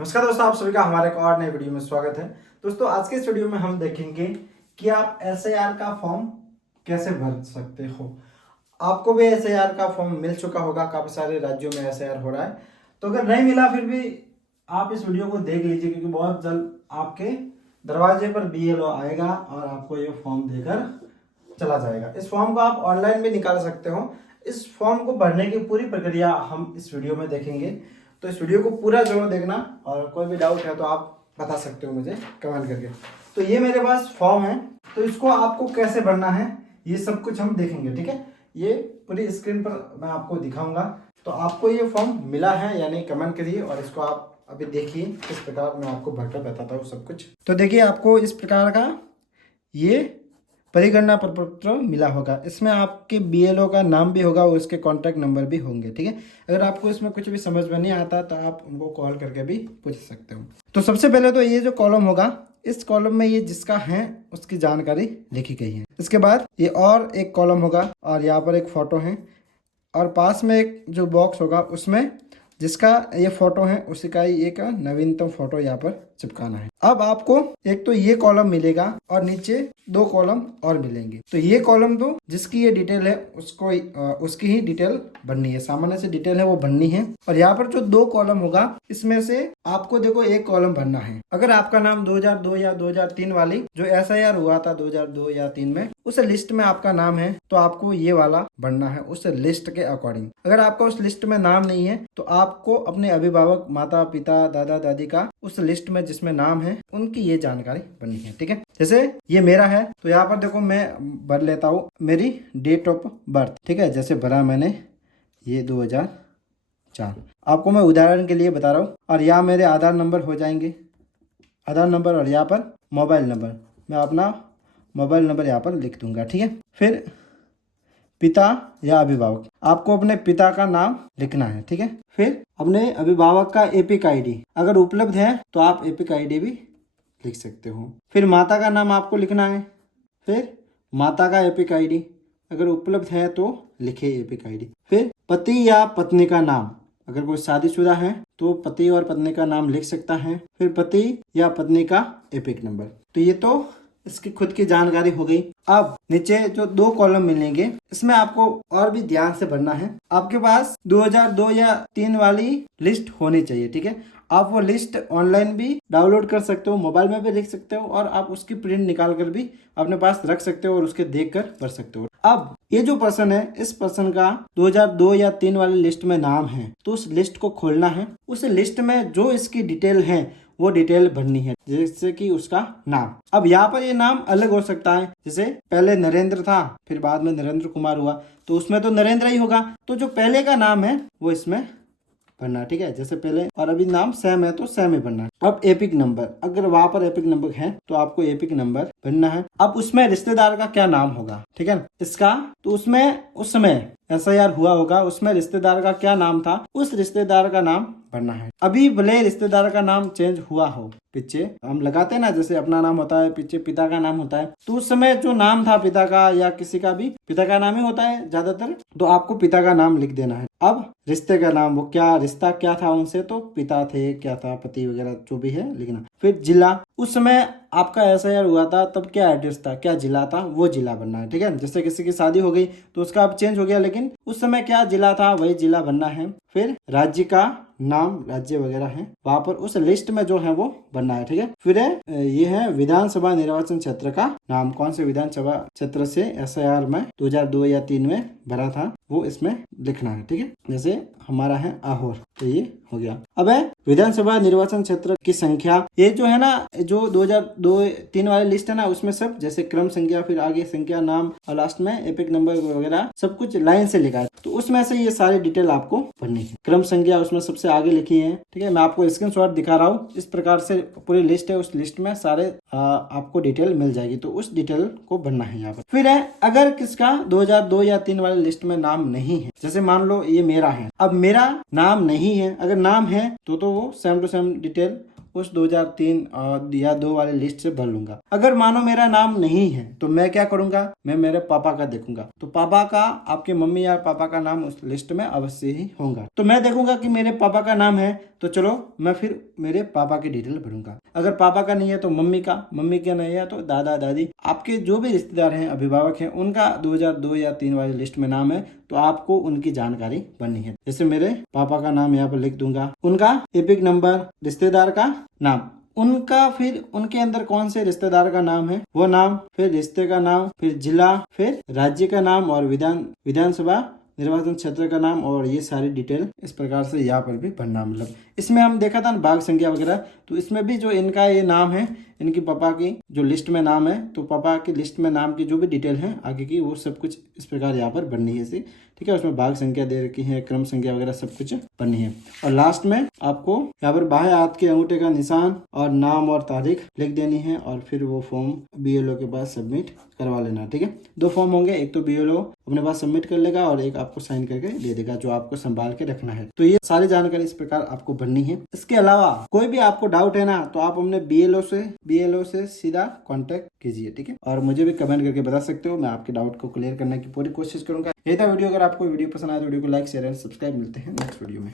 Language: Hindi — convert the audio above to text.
नमस्कार दोस्तों, आप सभी का हमारे एक और नए वीडियो में स्वागत है। दोस्तों आज के इस वीडियो में हम देखेंगे कि आप एसआईआर का फॉर्म कैसे भर सकते हो। आपको भी एसआईआर का फॉर्म मिल चुका होगा, काफी सारे राज्यों में एसआईआर हो रहा है। तो अगर नहीं मिला फिर भी आप इस वीडियो को देख लीजिए, क्योंकि बहुत जल्द आपके दरवाजे पर बीएलओ आएगा और आपको ये फॉर्म देकर चला जाएगा। इस फॉर्म को आप ऑनलाइन भी निकाल सकते हो। इस फॉर्म को भरने की पूरी प्रक्रिया हम इस वीडियो में देखेंगे, तो इस वीडियो को पूरा जरूर देखना और कोई भी डाउट है तो आप बता सकते हो मुझे कमेंट करके। तो ये मेरे पास फॉर्म है, तो इसको आपको कैसे भरना है ये सब कुछ हम देखेंगे, ठीक है। ये पूरी स्क्रीन पर मैं आपको दिखाऊंगा। तो आपको ये फॉर्म मिला है या नहीं कमेंट करिए, और इसको आप अभी देखिए किस प्रकार मैं आपको भरकर बताता हूँ सब कुछ। तो देखिए आपको इस प्रकार का ये परिगणना प्रपत्र मिला होगा। इसमें आपके बीएलओ का नाम भी होगा और उसके कॉन्टैक्ट नंबर भी होंगे, ठीक है। अगर आपको इसमें कुछ भी समझ में नहीं आता तो आप उनको कॉल करके भी पूछ सकते हो। तो सबसे पहले तो ये जो कॉलम होगा, इस कॉलम में ये जिसका है उसकी जानकारी लिखी गई है। इसके बाद ये और एक कॉलम होगा और यहाँ पर एक फोटो है, और पास में एक जो बॉक्स होगा उसमें जिसका ये फोटो है उसी का ही एक नवीनतम फोटो यहाँ पर चिपकाना है। अब आपको एक तो ये कॉलम मिलेगा और नीचे दो कॉलम और मिलेंगे। तो ये कॉलम तो जिसकी ये डिटेल है उसको उसकी ही डिटेल भरनी है, सामान्य से डिटेल है वो भरनी है। और यहाँ पर जो दो कॉलम होगा इसमें से आपको देखो एक कॉलम भरना है। अगर आपका नाम 2002 या 2003 वाली जो एसआईआर हुआ था 2002 या 3 में, उस लिस्ट में आपका नाम है तो आपको ये वाला भरना है उस लिस्ट के अकॉर्डिंग। अगर आपका उस लिस्ट में नाम नहीं है तो आपको अपने अभिभावक माता पिता दादा दादी का उस लिस्ट में जिसमें नाम है उनकी ये जानकारी भरनी है, ठीक है। जैसे ये मेरा है तो यहाँ पर देखो मैं भर लेता हूँ मेरी डेट ऑफ बर्थ, ठीक है। जैसे भरा मैंने ये 2004, आपको मैं उदाहरण के लिए बता रहा हूँ। और यहाँ मेरे आधार नंबर हो जाएंगे, आधार नंबर, और यहाँ पर मोबाइल नंबर, मैं अपना मोबाइल नंबर यहाँ पर लिख दूंगा, ठीक है। फिर पिता या अभिभावक, आपको अपने पिता का नाम लिखना है, ठीक है। फिर अपने अभिभावक का एपिक आईडी अगर उपलब्ध है तो आप एपिक आईडी भी लिख सकते हो। फिर माता का नाम आपको लिखना है, फिर माता का एपिक आईडी अगर उपलब्ध है तो लिखे एपिक आईडी। फिर पति या पत्नी का नाम, अगर कोई शादीशुदा है तो पति और पत्नी का नाम लिख सकता है। फिर पति या पत्नी का एपिक नंबर। तो ये तो इसकी खुद की जानकारी हो गई। अब नीचे जो दो कॉलम मिलेंगे इसमें आपको और भी ध्यान से भरना है। आपके पास 2002 या 3 वाली लिस्ट होनी चाहिए, ठीक है। आप वो लिस्ट ऑनलाइन भी डाउनलोड कर सकते हो, मोबाइल में भी लिख सकते हो, और आप उसकी प्रिंट निकाल कर भी अपने पास रख सकते हो और उसके देख कर भर सकते हो। अब ये जो पर्सन है इस पर्सन का 2002 या 3 वाली लिस्ट में नाम है तो उस लिस्ट को खोलना है। उस लिस्ट में जो इसकी डिटेल है वो डिटेल भरनी है, जैसे कि उसका नाम। अब यहाँ पर ये नाम अलग हो सकता है, जैसे पहले नरेंद्र था फिर बाद में नरेंद्र कुमार हुआ तो उसमें तो नरेंद्र ही होगा। तो जो पहले का नाम है वो इसमें भरना, ठीक है। जैसे पहले और अभी नाम सैम है तो सैम ही भरना है। अब एपिक नंबर, अगर वहां पर एपिक नंबर है तो आपको एपिक नंबर भरना है। अब उसमें रिश्तेदार का क्या नाम होगा, ठीक है इसका, तो उसमें उस समय एसआईआर हुआ होगा उसमें रिश्तेदार का क्या नाम था उस रिश्तेदार का नाम भरना है। अभी भले रिश्तेदार का नाम चेंज हुआ हो, पीछे हम लगाते हैं ना जैसे अपना नाम होता है पीछे पिता का नाम होता है, तो उस समय जो नाम था पिता का या किसी का भी पिता का नाम ही होता है ज्यादातर, तो आपको पिता का नाम लिख देना है। अब रिश्ते का नाम, वो क्या रिश्ता क्या था उनसे, तो पिता थे क्या था पति वगैरह जो भी है लिखना। फिर जिला, उस समय आपका एसआईआर हुआ था तब क्या एड्रेस था क्या जिला था वो जिला बनना है, ठीक है। जैसे किसी की शादी हो गई तो उसका अब चेंज हो गया, लेकिन उस समय क्या जिला था वही जिला बनना है। फिर राज्य का नाम, राज्य वगैरह है वहां पर उस लिस्ट में जो है वो बनना है, ठीक है। फिर ये है विधानसभा निर्वाचन क्षेत्र का नाम, कौन से विधानसभा क्षेत्र से एसआईआर में 2002 या 3 में भरा था वो इसमें लिखना है, ठीक है। जैसे हमारा है आहोर, तो ये हो गया। अब है विधानसभा निर्वाचन क्षेत्र की संख्या, ये जो है ना जो 2002-3 वाली लिस्ट है ना उसमें सब जैसे क्रम संख्या फिर आगे संख्या नाम और लास्ट में एपिक नंबर वगैरह सब कुछ लाइन से लिखा है, तो उसमें से ये सारी डिटेल आपको भरनी है। क्रम संख्या उसमें सबसे आगे लिखी है, ठीक है। मैं आपको स्क्रीनशॉट दिखा रहा हूँ, इस प्रकार से पूरी लिस्ट है, उस लिस्ट में सारे आपको डिटेल मिल जाएगी, तो उस डिटेल को भरना है यहाँ पर। फिर है अगर किसका 2002 या 3 वाली लिस्ट में नाम नहीं है, जैसे मान लो ये मेरा है, अब मेरा नाम नहीं है, अगर नाम है तो वो सेम टू सेम डिटेल उस 2003 या 2 वाले लिस्ट से भर लूंगा। अगर मानो मेरा नाम नहीं है तो मैं क्या करूंगा, मैं मेरे पापा का देखूंगा, तो पापा का आपके मम्मी या पापा का नाम उस लिस्ट में अवश्य ही होगा। तो मैं देखूंगा कि मेरे पापा का नाम है तो चलो मैं फिर मेरे पापा की डिटेल भरूंगा। अगर पापा का नहीं है तो मम्मी का नहीं है तो दादा दादी, आपके जो भी रिश्तेदार हैं, अभिभावक हैं, उनका 2002 या 3 वाली लिस्ट में नाम है तो आपको उनकी जानकारी भरनी है। जैसे मेरे पापा का नाम यहाँ पर लिख दूंगा, उनका एपिक नंबर, रिश्तेदार का नाम, उनका फिर उनके अंदर कौन से रिश्तेदार का नाम है वो नाम, फिर रिश्ते का नाम, फिर जिला, फिर राज्य का नाम और विधानसभा निर्वाचन क्षेत्र का नाम, और ये सारी डिटेल इस प्रकार से यहाँ पर भी भरना। मतलब इसमें हम देखा था ना भाग संख्या वगैरह, तो इसमें भी जो इनका ये नाम है, इनकी पापा की जो लिस्ट में नाम है, तो पापा की लिस्ट में नाम की जो भी डिटेल है आगे की, वो सब कुछ इस प्रकार यहाँ पर भरनी है इसे, ठीक है। उसमें भाग संख्या दे रखी है, क्रम संख्या वगैरह सब कुछ भरनी है। और लास्ट में आपको यहाँ पर बाएं हाथ के अंगूठे का निशान और नाम और तारीख लिख देनी है, और फिर वो फॉर्म BLO के पास सबमिट करवा लेना, ठीक है। 2 फॉर्म होंगे, एक तो BLO अपने पास सबमिट कर लेगा और एक आपको साइन करके दे देगा, जो आपको संभाल के रखना है। तो ये सारी जानकारी इस प्रकार आपको भरनी है। इसके अलावा कोई भी आपको डाउट है ना, तो आप अपने BLO से सीधा कांटेक्ट कीजिए, ठीक है। और मुझे भी कमेंट करके बता सकते हो, मैं आपके डाउट को क्लियर करने की पूरी कोशिश करूंगा। ये था वीडियो। अगर आपको वीडियो पसंद आया तो वीडियो को लाइक, शेयर एंड सब्सक्राइब। मिलते हैं नेक्स्ट वीडियो में।